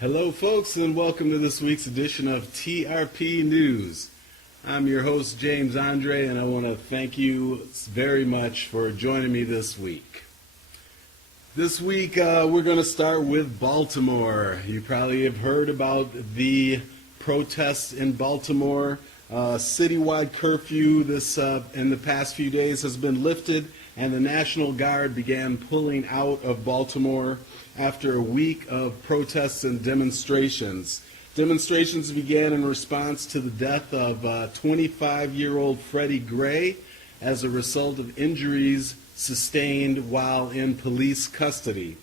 Hello, folks, and welcome to this week's edition of TRP News. I'm your host, James Andre, and I want to thank you very much for joining me this week. This week, we're going to start with Baltimore. You probably have heard about the protests in Baltimore. Citywide curfew in the past few days has been lifted, and the National Guard began pulling out of Baltimore after a week of protests and demonstrations. Demonstrations began in response to the death of 25-year-old Freddie Gray as a result of injuries sustained while in police custody.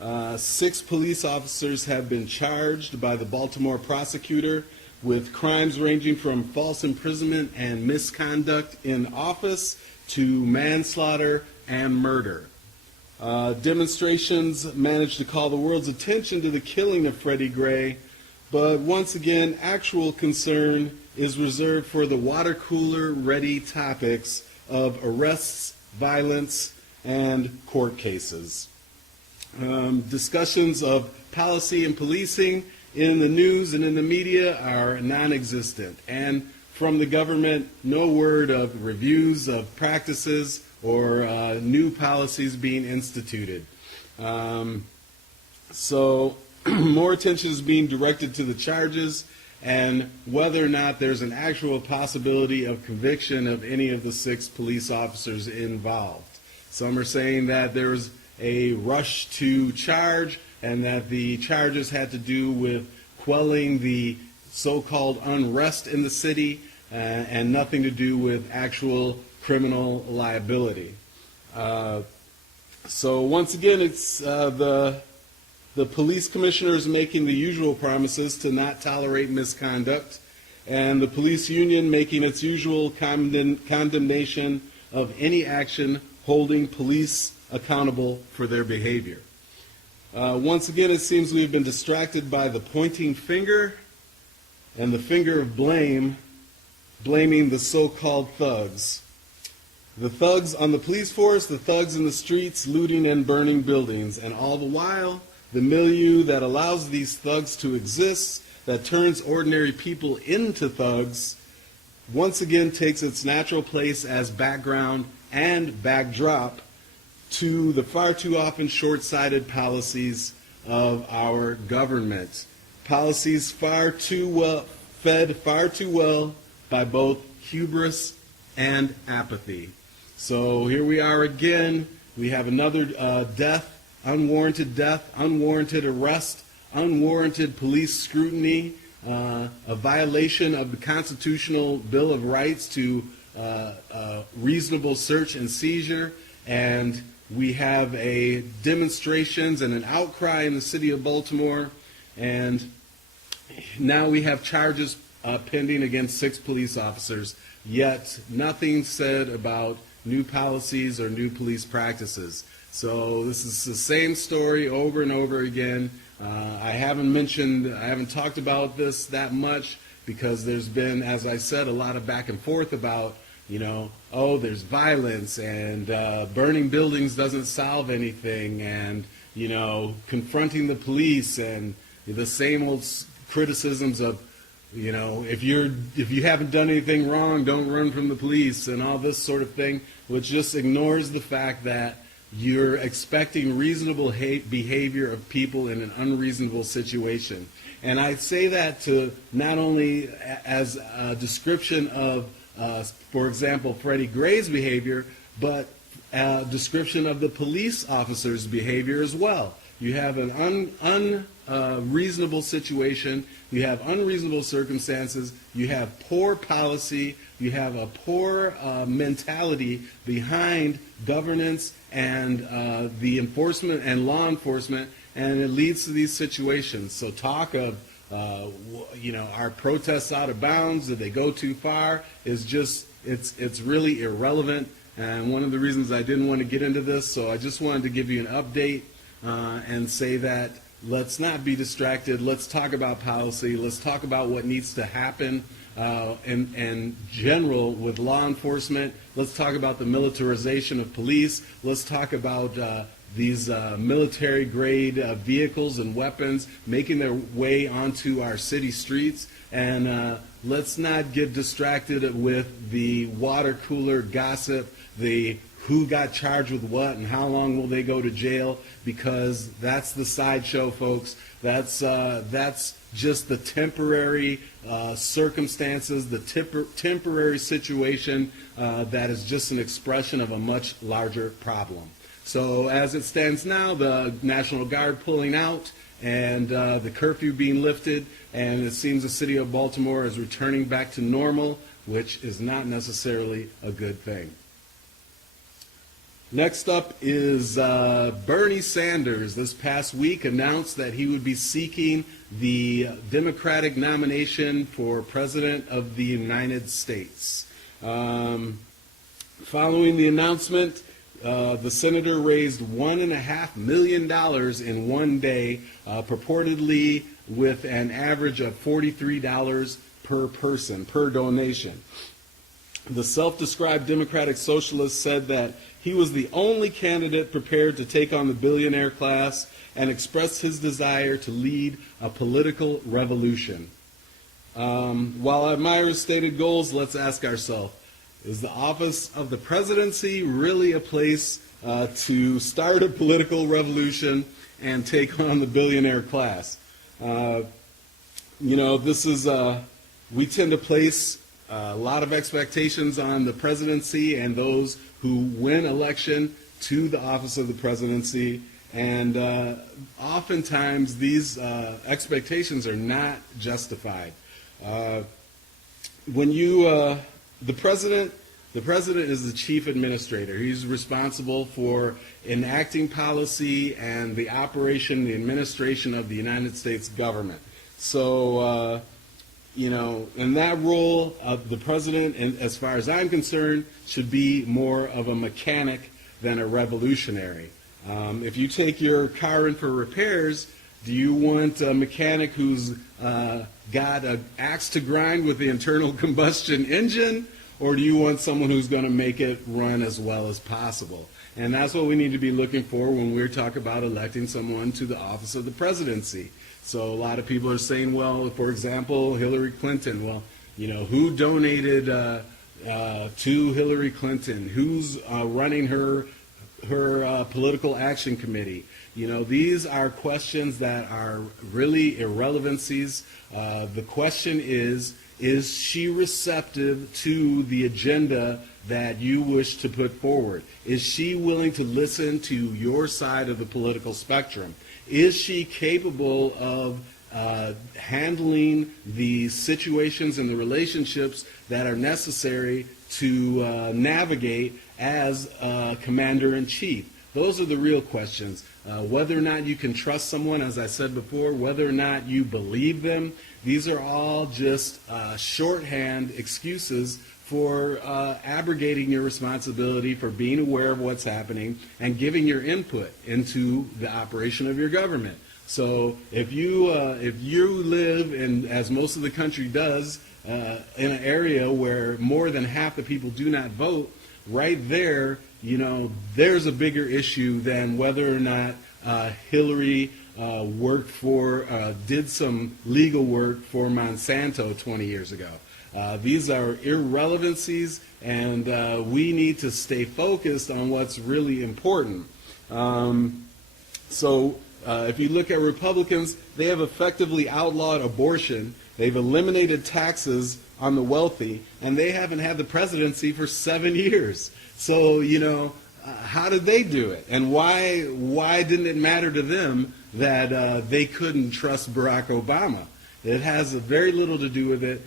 6 police officers have been charged by the Baltimore prosecutor with crimes ranging from false imprisonment and misconduct in office to manslaughter and murder. Demonstrations managed to call the world's attention to the killing of Freddie Gray, but once again, actual concern is reserved for the water cooler ready topics of arrests, violence, and court cases. Discussions of policy and policing in the news and in the media are non-existent, and from the government, no word of reviews of practices or new policies being instituted. So more attention is being directed to the charges and whether or not there's an actual possibility of conviction of any of the 6 police officers involved. Some are saying that there was a rush to charge and that the charges had to do with quelling the so-called unrest in the city and nothing to do with actual criminal liability. So once again, it's the police commissioner is making the usual promises to not tolerate misconduct, and the police union making its usual condemnation of any action holding police accountable for their behavior. Once again, it seems we've been distracted by the pointing finger and the finger of blame, blaming the so-called thugs. The thugs on the police force, the thugs in the streets, looting and burning buildings, and all the while, the milieu that allows these thugs to exist, that turns ordinary people into thugs, once again takes its natural place as background and backdrop to the far too often short-sighted policies of our government. Policies fed far too well by both hubris and apathy. So here we are again. We have another death, unwarranted arrest, unwarranted police scrutiny, a violation of the Constitutional Bill of Rights to reasonable search and seizure, and we have demonstrations and an outcry in the city of Baltimore, and now we have charges pending against 6 police officers, yet nothing said about new policies or new police practices. So this is the same story over and over again. I haven't talked about this that much because there's been, as I said, a lot of back and forth about, there's violence and burning buildings doesn't solve anything, and, confronting the police and the same old criticisms of, if you haven't done anything wrong, don't run from the police and all this sort of thing, which just ignores the fact that you're expecting reasonable behavior of people in an unreasonable situation. And I say that to not only as a description of, for example, Freddie Gray's behavior, but a description of the police officer's behavior as well. You have an unreasonable situation, you have unreasonable circumstances, you have poor policy, you have a poor mentality behind governance and the enforcement and law enforcement, and it leads to these situations. So talk of, are protests out of bounds? Did they go too far? Is just, it's really irrelevant. And one of the reasons I didn't want to get into this, so I just wanted to give you an update and say that let's not be distracted. Let's talk about policy. Let's talk about what needs to happen in general with law enforcement. Let's talk about the militarization of police. Let's talk about these military-grade vehicles and weapons making their way onto our city streets. And let's not get distracted with the water cooler gossip, the who got charged with what and how long will they go to jail, because that's the sideshow, folks. That's just the temporary circumstances, the temporary situation that is just an expression of a much larger problem. So as it stands now, the National Guard pulling out and the curfew being lifted, and it seems the city of Baltimore is returning back to normal, which is not necessarily a good thing. Next up is Bernie Sanders. This past week announced that he would be seeking the Democratic nomination for President of the United States. Following the announcement, the senator raised $1.5 million in one day, purportedly with an average of $43 per person, per donation. The self-described Democratic Socialist said that he was the only candidate prepared to take on the billionaire class and expressed his desire to lead a political revolution. While I admire his stated goals, let's ask ourselves, is the office of the presidency really a place to start a political revolution and take on the billionaire class? This is, we tend to place a lot of expectations on the presidency and those who win election to the office of the presidency, and oftentimes these expectations are not justified. The president is the chief administrator. He's responsible for enacting policy and the operation, the administration of the United States government. So, in that role, the president, and as far as I'm concerned, should be more of a mechanic than a revolutionary. If you take your car in for repairs, do you want a mechanic who's got an axe to grind with the internal combustion engine, or do you want someone who's going to make it run as well as possible? And that's what we need to be looking for when we're talking about electing someone to the office of the presidency. So a lot of people are saying, well, for example, Hillary Clinton. Well, who donated to Hillary Clinton? Who's running her political action committee? These are questions that are really irrelevancies. The question is she receptive to the agenda that you wish to put forward? Is she willing to listen to your side of the political spectrum? Is she capable of handling the situations and the relationships that are necessary to navigate as commander-in-chief? Those are the real questions. Whether or not you can trust someone, as I said before, whether or not you believe them, these are all just shorthand excuses for abrogating your responsibility for being aware of what's happening and giving your input into the operation of your government. So if you live in, as most of the country does, in an area where more than half the people do not vote, right there, there's a bigger issue than whether or not Hillary did some legal work for Monsanto 20 years ago. These are irrelevancies, and we need to stay focused on what's really important. If you look at Republicans, they have effectively outlawed abortion. They've eliminated taxes on the wealthy, and they haven't had the presidency for 7 years. So, how did they do it? And why didn't it matter to them that they couldn't trust Barack Obama? It has very little to do with it.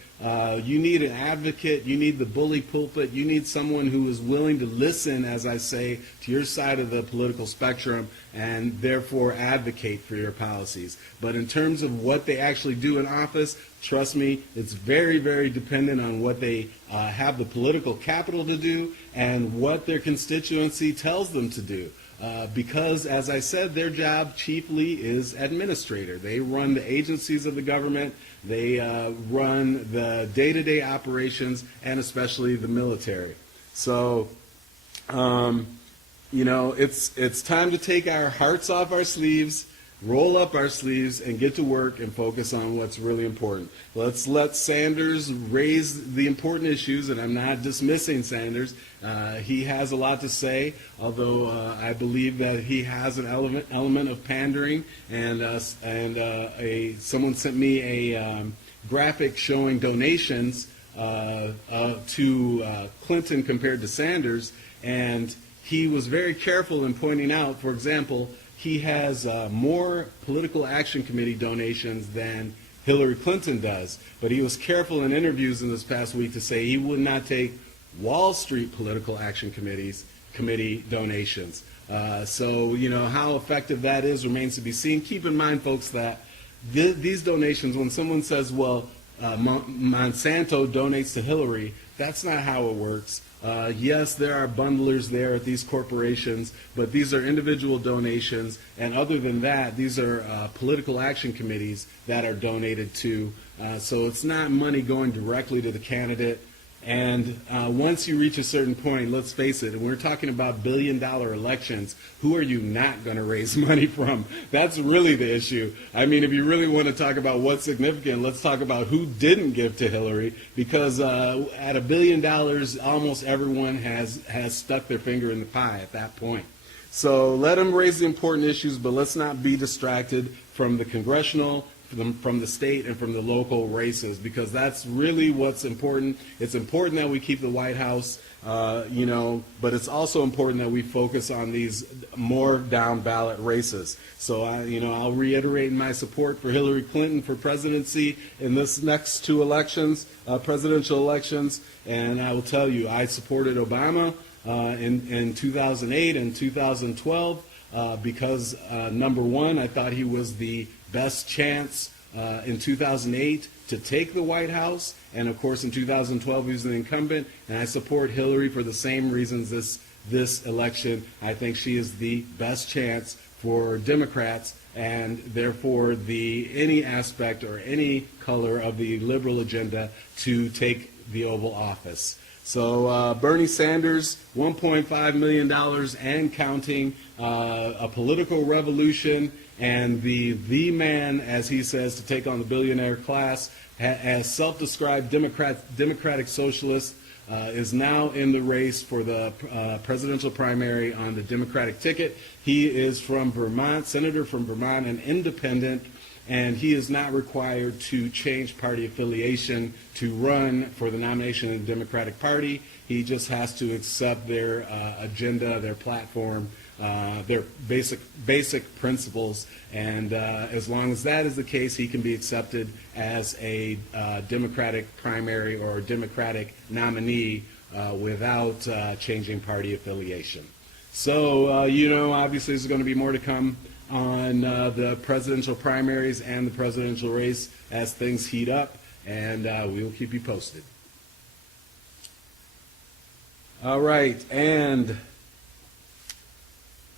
You need an advocate. You need the bully pulpit. You need someone who is willing to listen, as I say, to your side of the political spectrum and therefore advocate for your policies. But in terms of what they actually do in office, trust me, it's very, very dependent on what they have the political capital to do and what their constituency tells them to do. Because, as I said, their job chiefly is administrator. They run the agencies of the government, they run the day-to-day operations, and especially the military. So it's time to take our hearts off our sleeves, roll up our sleeves, and get to work and focus on what's really important. Let's let Sanders raise the important issues, and I'm not dismissing Sanders. He has a lot to say, although I believe that he has an element of pandering. And someone sent me a graphic showing donations to Clinton compared to Sanders, and he was very careful in pointing out, for example, he has more political action committee donations than Hillary Clinton does. But he was careful in interviews in this past week to say he would not take Wall Street political action committee donations. So, how effective that is remains to be seen. Keep in mind, folks, that these donations, when someone says, well, Monsanto donates to Hillary, that's not how it works. Yes, there are bundlers there at these corporations, but these are individual donations, and other than that, these are political action committees that are donated to. So it's not money going directly to the candidate. And once you reach a certain point, let's face it, and we're talking about billion-dollar elections, who are you not going to raise money from? That's really the issue. I mean, if you really want to talk about what's significant, let's talk about who didn't give to Hillary, because at $1 billion, almost everyone has stuck their finger in the pie at that point. So let them raise the important issues, but let's not be distracted from the congressional, from the state, and from the local races, because that's really what's important. It's important that we keep the White House, but it's also important that we focus on these more down ballot races. So I'll reiterate my support for Hillary Clinton for presidency in this next two elections, presidential elections, and I will tell you, I supported Obama in 2008 and 2012 because number one, I thought he was the best chance in 2008 to take the White House, and of course in 2012 he was an incumbent, and I support Hillary for the same reasons this election. I think she is the best chance for Democrats, and therefore any aspect or any color of the liberal agenda to take the Oval Office. So Bernie Sanders, $1.5 million and counting, a political revolution, and the man, as he says, to take on the billionaire class, as self-described democratic socialist, is now in the race for the presidential primary on the Democratic ticket. He is from Vermont, senator from Vermont, an independent, and he is not required to change party affiliation to run for the nomination of the Democratic Party. He just has to accept their agenda, their platform, their basic principles, and as long as that is the case, he can be accepted as a Democratic primary or Democratic nominee without changing party affiliation. So, obviously there's going to be more to come on the presidential primaries and the presidential race as things heat up, and we will keep you posted. All right, and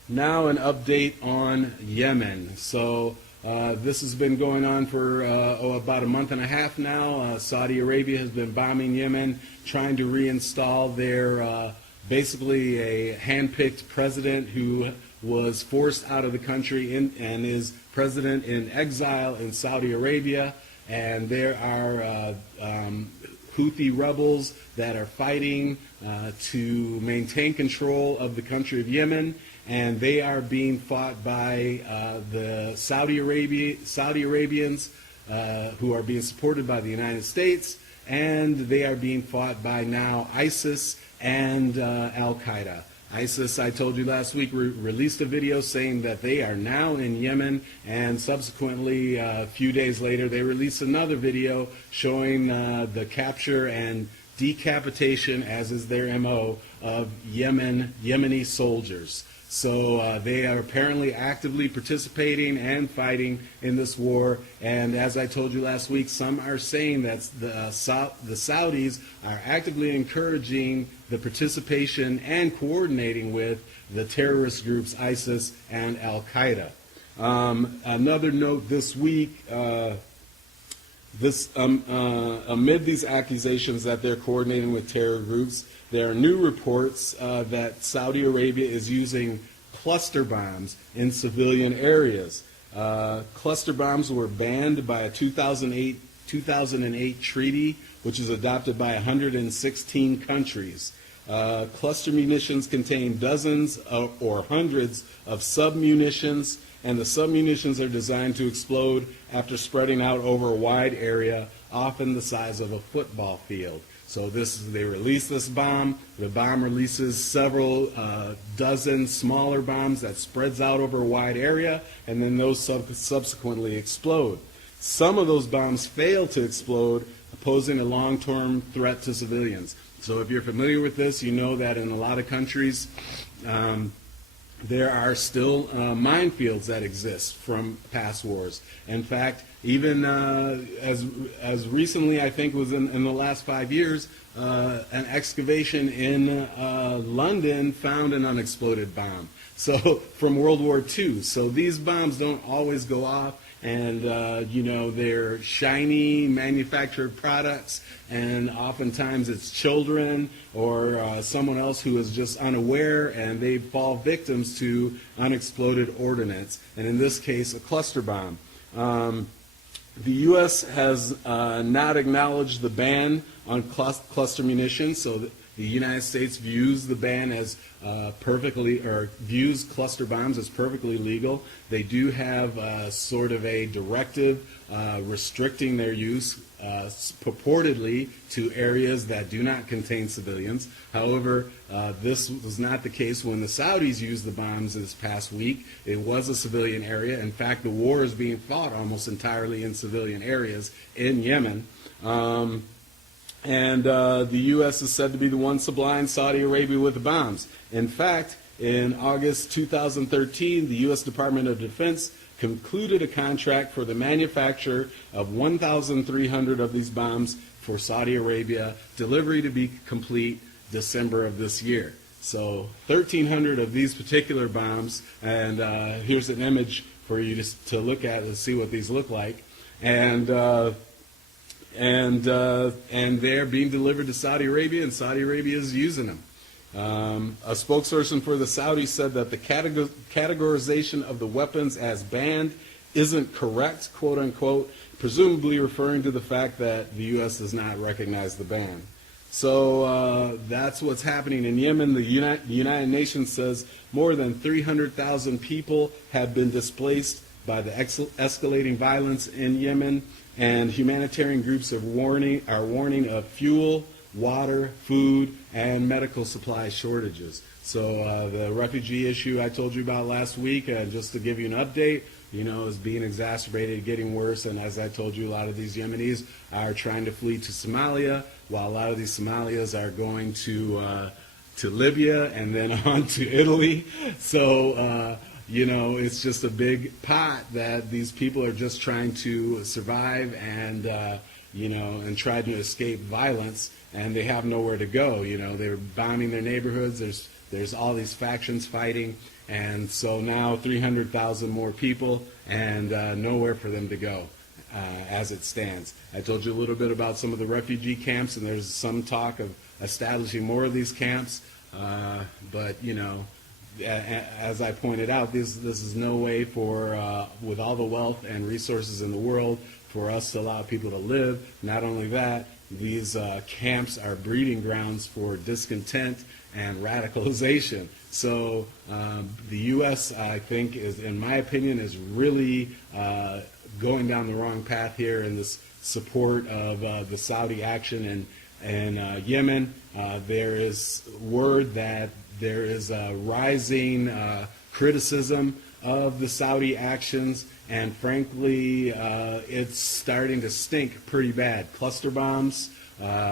now an update on Yemen. So this has been going on for about a month and a half now. Saudi Arabia has been bombing Yemen, trying to reinstall their basically a hand-picked president who was forced out of the country and is president in exile in Saudi Arabia. And there are Houthi rebels that are fighting to maintain control of the country of Yemen, and they are being fought by the Saudi Arabians who are being supported by the United States, and they are being fought by now ISIS and Al-Qaeda. ISIS, I told you last week, released a video saying that they are now in Yemen, and subsequently, a few days later, they released another video showing the capture and decapitation, as is their MO, of Yemeni soldiers. So they are apparently actively participating and fighting in this war. And as I told you last week, some are saying that the Saudis are actively encouraging the participation and coordinating with the terrorist groups ISIS and Al-Qaeda. Another note this week, amid these accusations that they're coordinating with terror groups, there are new reports that Saudi Arabia is using cluster bombs in civilian areas. Cluster bombs were banned by a 2008 treaty, which is adopted by 116 countries. Cluster munitions contain dozens or hundreds of sub-munitions, and the sub-munitions are designed to explode after spreading out over a wide area, often the size of a football field. So they release this bomb. The bomb releases several dozen smaller bombs that spreads out over a wide area, and then those subsequently explode. Some of those bombs fail to explode, posing a long-term threat to civilians. So if you're familiar with this, you know that in a lot of countries, there are still minefields that exist from past wars. In fact, even as recently, I think, was in the last 5 years, an excavation in London found an unexploded bomb. So from World War II. So these bombs don't always go off, and they're shiny manufactured products, and oftentimes it's children or someone else who is just unaware, and they fall victims to unexploded ordnance, and in this case, a cluster bomb. The U.S. has not acknowledged the ban on cluster munitions, so the United States views the ban as views cluster bombs as perfectly legal. They do have sort of a directive restricting their use purportedly to areas that do not contain civilians. However, this was not the case when the Saudis used the bombs this past week. It was a civilian area. In fact, the war is being fought almost entirely in civilian areas in Yemen. And the U.S. is said to be the one supplying Saudi Arabia with the bombs. In fact, in August 2013, the U.S. Department of Defense concluded a contract for the manufacture of 1,300 of these bombs for Saudi Arabia, delivery to be complete December of this year. So 1,300 of these particular bombs, and here's an image for you to look at and see what these look like. And they're being delivered to Saudi Arabia, and Saudi Arabia is using them. A spokesperson for the Saudis said that the categorization of the weapons as banned isn't correct, quote unquote, presumably referring to the fact that the U.S. does not recognize the ban. So that's what's happening in Yemen. The United Nations says more than 300,000 people have been displaced by the escalating violence in Yemen, and humanitarian groups are warning of fuel, water, food, and medical supply shortages. So the refugee issue I told you about last week, just to give you an update, is being exacerbated, getting worse, and as I told you, a lot of these Yemenis are trying to flee to Somalia, while a lot of these Somalians are going to Libya and then on to Italy. So it's just a big pot that these people are just trying to survive and try to escape violence, and they have nowhere to go. They're bombing their neighborhoods. There's all these factions fighting, and so now 300,000 more people and nowhere for them to go as it stands. I told you a little bit about some of the refugee camps, and there's some talk of establishing more of these camps, but as I pointed out, this is no way for, with all the wealth and resources in the world, for us to allow people to live. Not only that, these camps are breeding grounds for discontent and radicalization. So the U.S., I think, in my opinion, is really going down the wrong path here in this support of the Saudi action in Yemen. There is word that there is a rising criticism of the Saudi actions, and frankly, it's starting to stink pretty bad. Cluster bombs,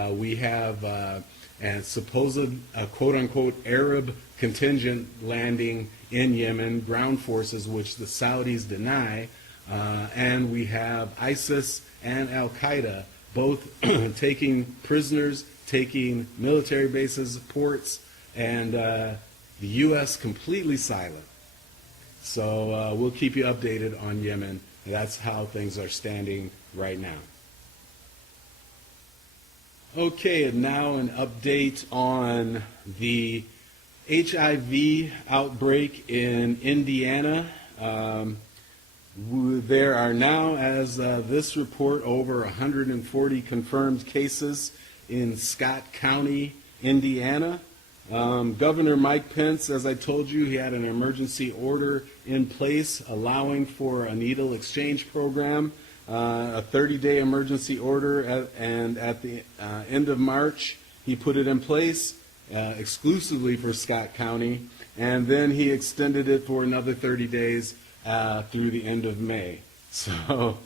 we have and supposed quote-unquote Arab contingent landing in Yemen, ground forces, which the Saudis deny, and we have ISIS and Al-Qaeda both taking prisoners, taking military bases, ports, and the U.S. completely silent. So we'll keep you updated on Yemen. That's how things are standing right now. Okay, and now an update on the HIV outbreak in Indiana. There are now, as this report, over 140 confirmed cases in Scott County, Indiana. Governor Mike Pence, as I told you, he had an emergency order in place allowing for a needle exchange program, a 30-day emergency order, and at the end of March, he put it in place exclusively for Scott County, and then he extended it for another 30 days through the end of May. So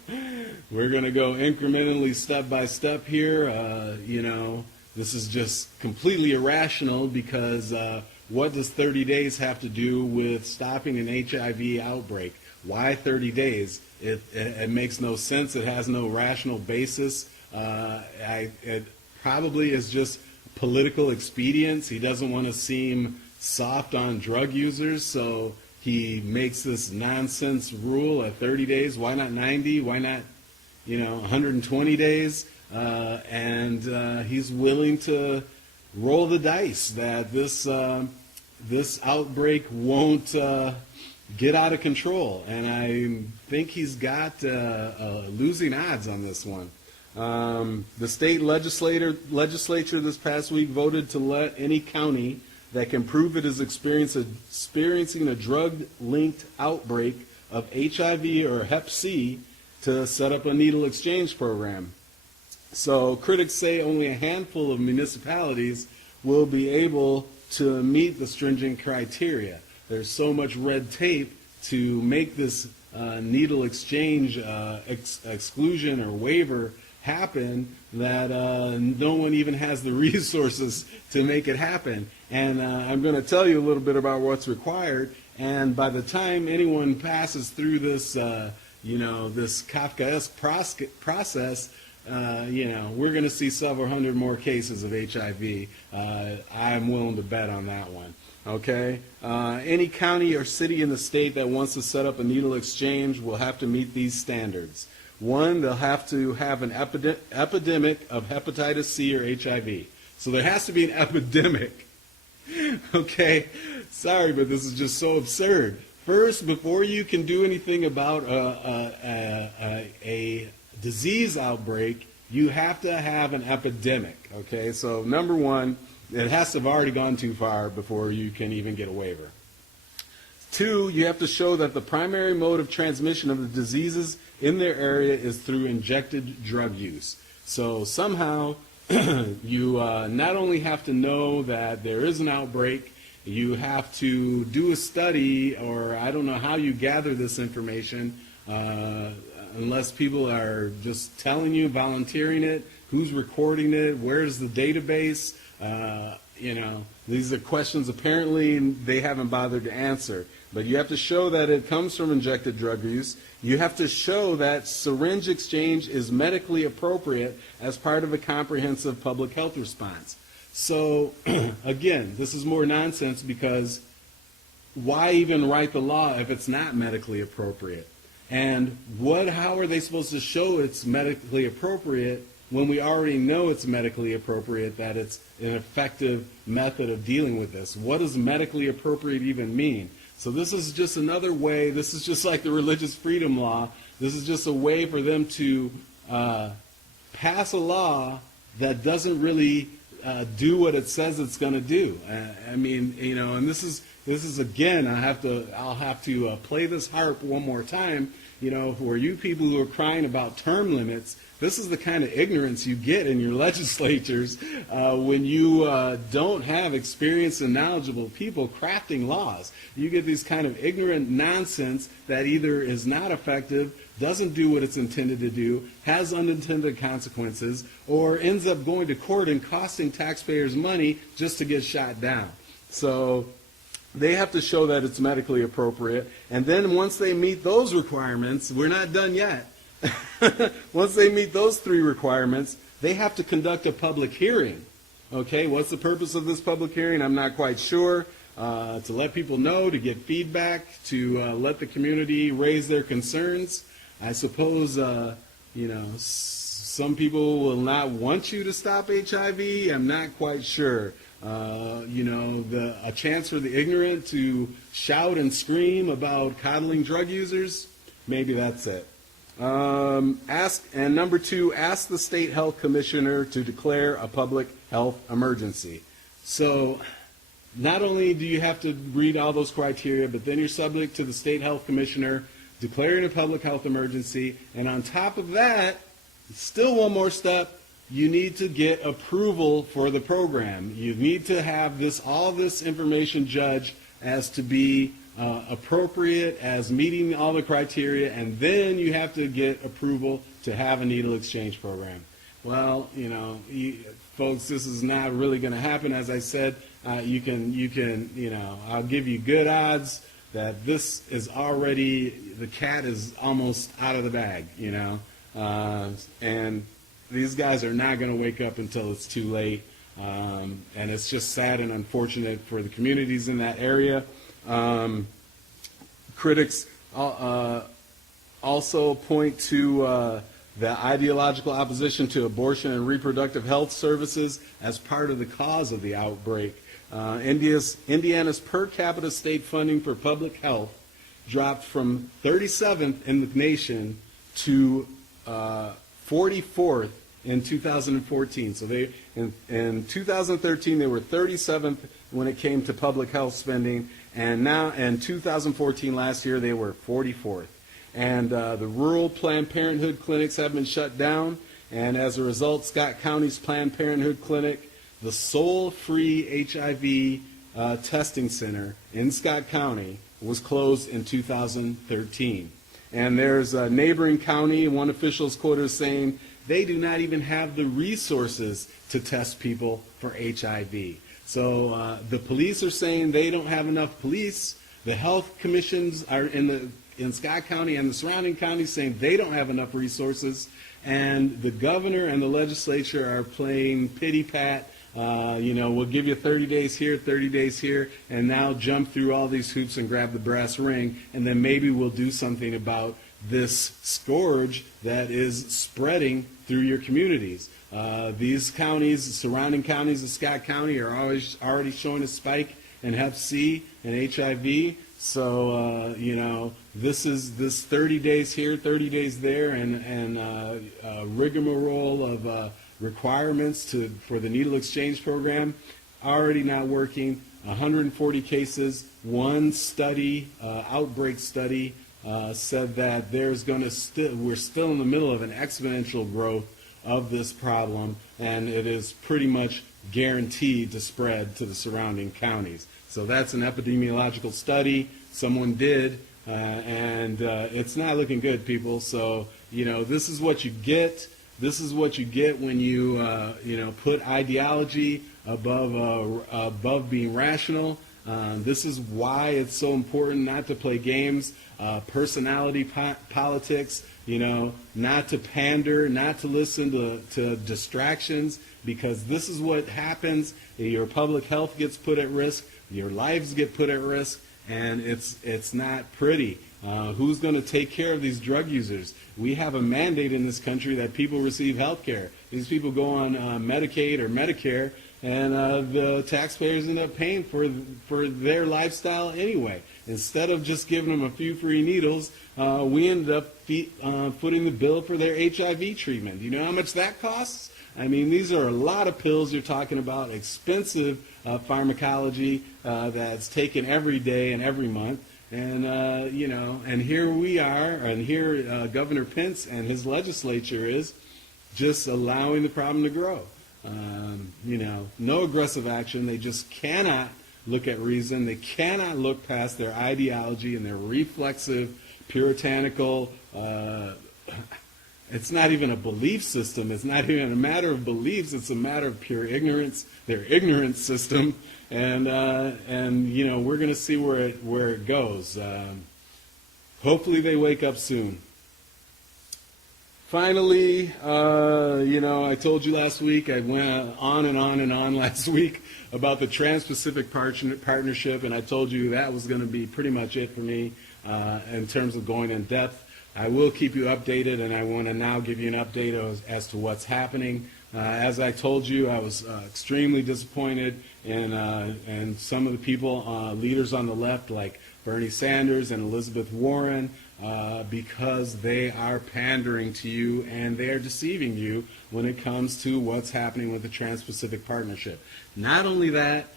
we're going to go incrementally, step by step here. This is just completely irrational because what does 30 days have to do with stopping an HIV outbreak? Why 30 days? It makes no sense. It has no rational basis. It probably is just political expedience. He doesn't want to seem soft on drug users, so he makes this nonsense rule at 30 days. Why not 90? Why not, 120 days? And he's willing to roll the dice that this outbreak won't get out of control. And I think he's got losing odds on this one. The state legislature this past week voted to let any county that can prove it is experiencing a drug-linked outbreak of HIV or Hep C to set up a needle exchange program. So critics say only a handful of municipalities will be able to meet the stringent criteria. There's so much red tape to make this needle exchange exclusion or waiver happen that no one even has the resources to make it happen. And I'm going to tell you a little bit about what's required. And by the time anyone passes through this, this Kafkaesque process, we're going to see several hundred more cases of HIV. I'm willing to bet on that one. Okay? Any county or city in the state that wants to set up a needle exchange will have to meet these standards. One, they'll have to have an epidemic of hepatitis C or HIV. So there has to be an epidemic. Okay? Sorry, but this is just so absurd. First, before you can do anything about a disease outbreak, you have to have an epidemic. Okay? So number one, it has to have already gone too far before you can even get a waiver. Two, you have to show that the primary mode of transmission of the diseases in their area is through injected drug use. So somehow you not only have to know that there is an outbreak, you have to do a study, or I don't know how you gather this information, unless people are just telling you, volunteering it, who's recording it, where's the database, these are questions apparently they haven't bothered to answer. But you have to show that it comes from injected drug use. You have to show that syringe exchange is medically appropriate as part of a comprehensive public health response. So, again, this is more nonsense because why even write the law if it's not medically appropriate? And how are they supposed to show it's medically appropriate when we already know it's medically appropriate, that it's an effective method of dealing with this? What does medically appropriate even mean? So this is just another way, this is just like the religious freedom law, this is just a way for them to pass a law that doesn't really do what it says it's going to do. And this is again, I'll have to play this harp one more time, for you people who are crying about term limits. This is the kind of ignorance you get in your legislatures when you don't have experienced and knowledgeable people crafting laws. You get these kind of ignorant nonsense that either is not effective, doesn't do what it's intended to do, has unintended consequences, or ends up going to court and costing taxpayers money just to get shot down. So they have to show that it's medically appropriate, and then once they meet those requirements, we're not done yet. Once they meet those three requirements, they have to conduct a public hearing. Okay, what's the purpose of this public hearing? I'm not quite sure. To let people know, to get feedback, to let the community raise their concerns. I suppose, some people will not want you to stop HIV. I'm not quite sure. A chance for the ignorant to shout and scream about coddling drug users, maybe that's it. Number 2, ask the state health commissioner to declare a public health emergency. So not only do you have to read all those criteria, but then you're subject to the state health commissioner declaring a public health emergency, and on top of that, still one more step, you need to get approval for the program. You need to have all this information judged as to be appropriate, as meeting all the criteria, and then you have to get approval to have a needle exchange program. Well, folks, this is not really going to happen. As I said, I'll give you good odds that this is already, the cat is almost out of the bag, and these guys are not going to wake up until it's too late, and it's just sad and unfortunate for the communities in that area. Critics also point to the ideological opposition to abortion and reproductive health services as part of the cause of the outbreak. Indiana's per capita state funding for public health dropped from 37th in the nation to 44th in 2014. So in 2013 they were 37th when it came to public health spending, and now in 2014, last year, they were 44th. And the rural Planned Parenthood clinics have been shut down, and as a result, Scott County's Planned Parenthood clinic, the sole free HIV testing center in Scott County, was closed in 2013. And there's a neighboring county, one official is quoted as saying, they do not even have the resources to test people for HIV. So the police are saying they don't have enough police. The health commissions are in Scott County and the surrounding counties saying they don't have enough resources. And the governor and the legislature are playing pity-pat. We'll give you 30 days here, 30 days here, and now jump through all these hoops and grab the brass ring, and then maybe we'll do something about this scourge that is spreading through your communities. These counties, surrounding counties of Scott County, are already showing a spike in Hep C and HIV. So, this 30 days here, 30 days there, and rigmarole of requirements for the needle exchange program already not working. 140 cases. One study, outbreak study, said that we're still in the middle of an exponential growth of this problem, and it is pretty much guaranteed to spread to the surrounding counties. So that's an epidemiological study someone did, and it's not looking good, people. So, this is what you get. This is what you get when you, put ideology above being rational. This is why it's so important not to play games, personality politics, not to pander, not to listen to distractions, because this is what happens. Your public health gets put at risk, your lives get put at risk, and it's not pretty. Who's going to take care of these drug users? We have a mandate in this country that people receive health care. These people go on Medicaid or Medicare, and the taxpayers end up paying for their lifestyle anyway. Instead of just giving them a few free needles, we ended up footing the bill for their HIV treatment. You know how much that costs? I mean, these are a lot of pills you're talking about, expensive pharmacology that's taken every day and every month. And, and here we are, and here Governor Pence and his legislature is just allowing the problem to grow. No aggressive action. They just cannot look at reason. They cannot look past their ideology and their reflexive, puritanical, it's not even a belief system. It's not even a matter of beliefs. It's a matter of pure ignorance, their ignorance system. And we're going to see where it goes. Hopefully they wake up soon. Finally, I told you last week, I went on and on and on last week about the Trans-Pacific Partnership, and I told you that was going to be pretty much it for me in terms of going in depth. I will keep you updated, and I want to now give you an update as to what's happening. As I told you, I was extremely disappointed in some of the people, leaders on the left like Bernie Sanders and Elizabeth Warren, because they are pandering to you and they are deceiving you when it comes to what's happening with the Trans-Pacific Partnership. Not only that,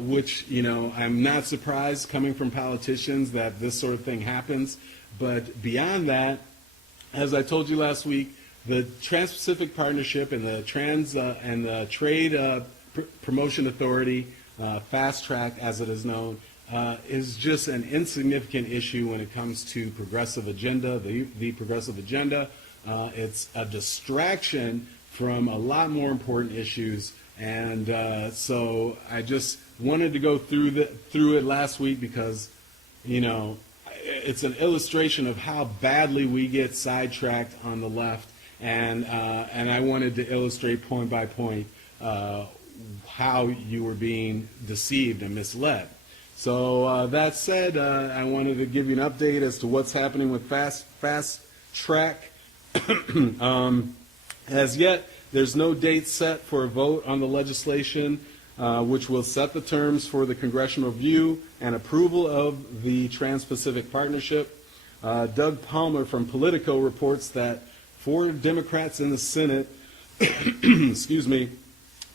which, I'm not surprised coming from politicians that this sort of thing happens, but beyond that, as I told you last week, the Trans-Pacific Partnership and the Trade Promotion Authority, Fast Track as it is known, is just an insignificant issue when it comes to progressive agenda, the progressive agenda. It's a distraction from a lot more important issues, and so I just wanted to go through it last week because, it's an illustration of how badly we get sidetracked on the left, and I wanted to illustrate point by point how you were being deceived and misled. So that said, I wanted to give you an update as to what's happening with Fast Track. As yet, there's no date set for a vote on the legislation, which will set the terms for the congressional review and approval of the Trans-Pacific Partnership. Doug Palmer from Politico reports that 4 Democrats in the Senate excuse me,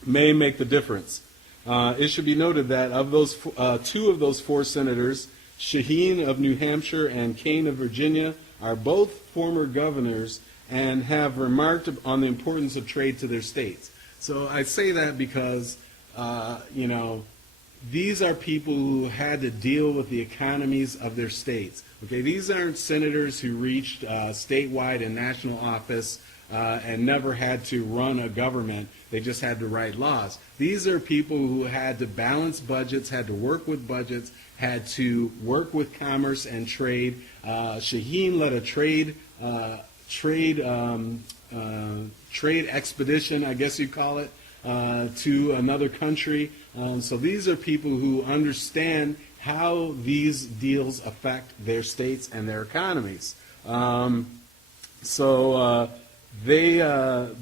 may make the difference. It should be noted that of those 2 of those 4 senators, Shaheen of New Hampshire and Kaine of Virginia, are both former governors and have remarked on the importance of trade to their states. So I say that because, these are people who had to deal with the economies of their states. Okay, these aren't senators who reached statewide and national office and never had to run a government. They just had to write laws. These are people who had to balance budgets, had to work with budgets, had to work with commerce and trade. Shaheen led a trade expedition, I guess you'd call it, to another country. So these are people who understand how these deals affect their states and their economies. They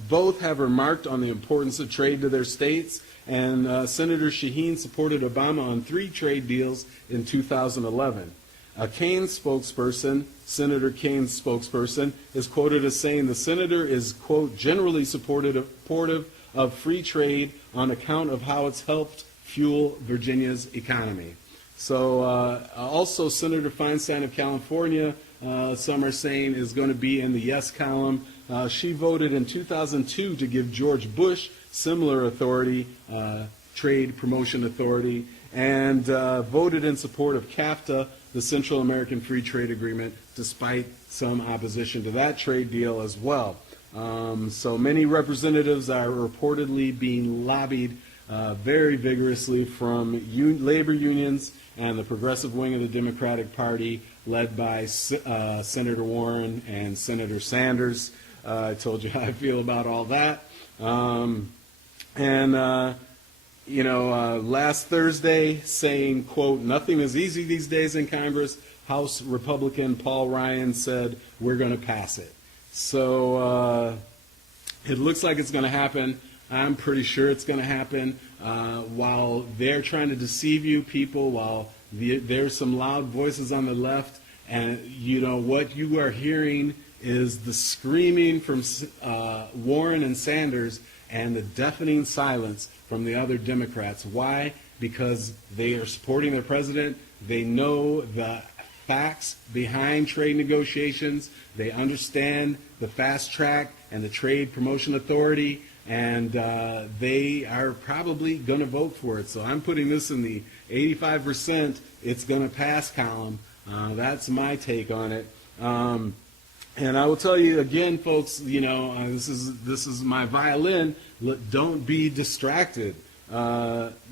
both have remarked on the importance of trade to their states, and Senator Shaheen supported Obama on 3 trade deals in 2011. Senator Kaine's spokesperson, is quoted as saying the senator is, quote, generally supportive of free trade on account of how it's helped fuel Virginia's economy. So also Senator Feinstein of California, some are saying, is going to be in the yes column. She voted in 2002 to give George Bush similar authority, trade promotion authority, and voted in support of CAFTA, the Central American Free Trade Agreement, despite some opposition to that trade deal as well. So many representatives are reportedly being lobbied very vigorously from labor unions and the progressive wing of the Democratic Party, led by Senator Warren and Senator Sanders. I told you how I feel about all that. Last Thursday, saying, quote, nothing is easy these days in Congress, House Republican Paul Ryan said, we're going to pass it. So it looks like it's going to happen. I'm pretty sure it's going to happen. While they're trying to deceive you people, while there's some loud voices on the left, and what you are hearing is the screaming from Warren and Sanders and the deafening silence from the other Democrats. Why? Because they are supporting their president. They know the facts behind trade negotiations. They understand the fast track and the Trade Promotion Authority, and they are probably going to vote for it. So I'm putting this in the 85% it's going to pass column. That's my take on it. And I will tell you again, folks, this is my violin. Don't be distracted.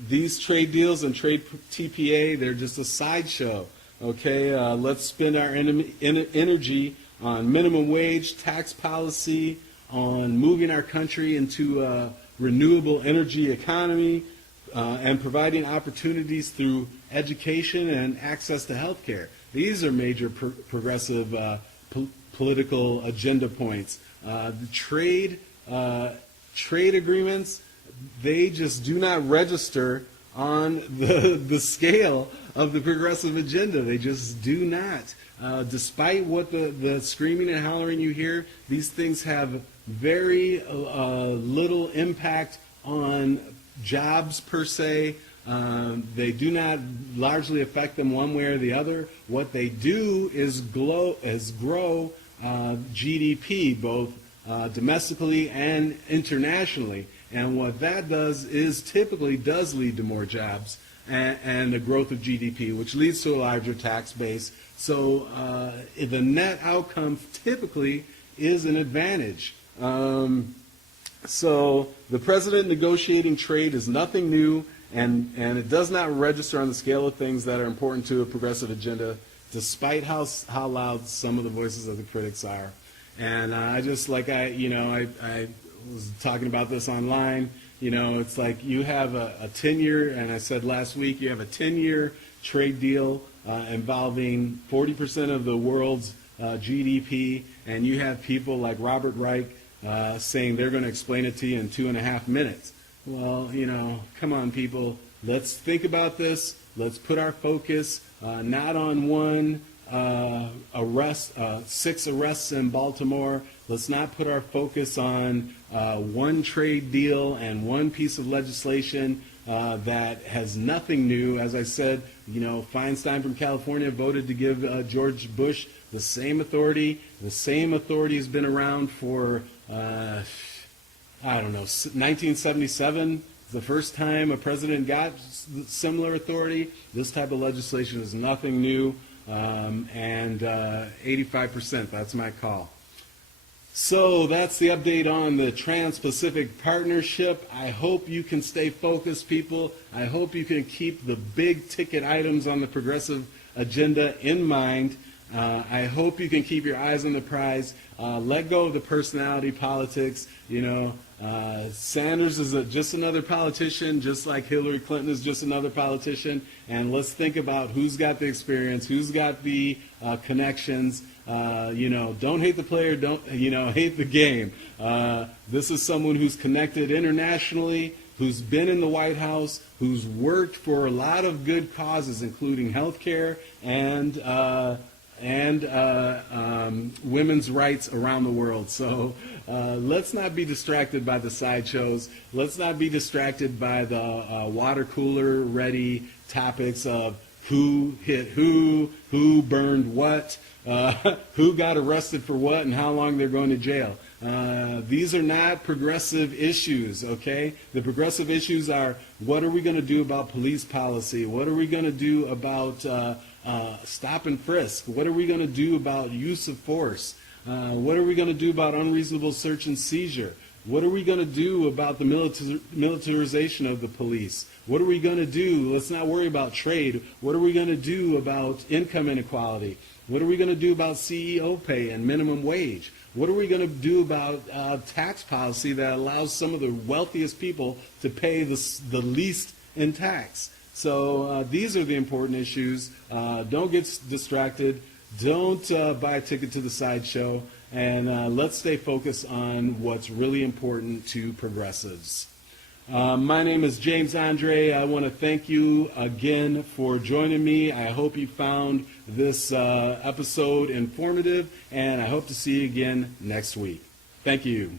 These trade deals and trade TPA, they're just a sideshow. Okay, let's spend our energy on minimum wage, tax policy, on moving our country into a renewable energy economy, and providing opportunities through education and access to health care. These are major progressive political agenda points. The trade agreements, they just do not register on the scale of the progressive agenda. They just do not. Despite what the screaming and hollering you hear, these things have very little impact on jobs per se. They do not largely affect them one way or the other. What they do is grow GDP, both domestically and internationally. And what that does is typically does lead to more jobs and the growth of GDP, which leads to a larger tax base. So the net outcome typically is an advantage. So the president negotiating trade is nothing new, and it does not register on the scale of things that are important to a progressive agenda, despite how loud some of the voices of the critics are. And I was talking about this online. It's like you have a 10-year, and I said last week, you have a 10-year trade deal involving 40% of the world's GDP, and you have people like Robert Reich saying they're going to explain it to you in 2.5 minutes. Well, come on, people. Let's think about this. Let's put our focus not on one arrest, 6 arrests in Baltimore. Let's not put our focus on one trade deal and one piece of legislation that has nothing new. As I said, Feinstein from California voted to give George Bush the same authority. The same authority has been around for, 1977. The first time a president got similar authority. This type of legislation is nothing new. And 85%, that's my call. So that's the update on the Trans-Pacific Partnership. I hope you can stay focused, people. I hope you can keep the big ticket items on the progressive agenda in mind. I hope you can keep your eyes on the prize. Let go of the personality politics. Sanders is just another politician, just like Hillary Clinton is just another politician. And let's think about who's got the experience, who's got the connections. Don't hate the player, don't hate the game. This is someone who's connected internationally, who's been in the White House, who's worked for a lot of good causes, including health care and women's rights around the world. So let's not be distracted by the sideshows. Let's not be distracted by the water cooler ready topics of who hit who burned what, who got arrested for what, and how long they're going to jail. These are not progressive issues, okay? The progressive issues are, what are we going to do about police policy? What are we going to do about stop and frisk? What are we going to do about use of force? What are we going to do about unreasonable search and seizure? What are we going to do about the militarization of the police? What are we going to do? Let's not worry about trade. What are we going to do about income inequality? What are we going to do about CEO pay and minimum wage? What are we going to do about tax policy that allows some of the wealthiest people to pay the least in tax? So these are the important issues. Don't get distracted. Don't buy a ticket to the sideshow. And let's stay focused on what's really important to progressives. My name is James Andre. I want to thank you again for joining me. I hope you found this episode informative, and I hope to see you again next week. Thank you.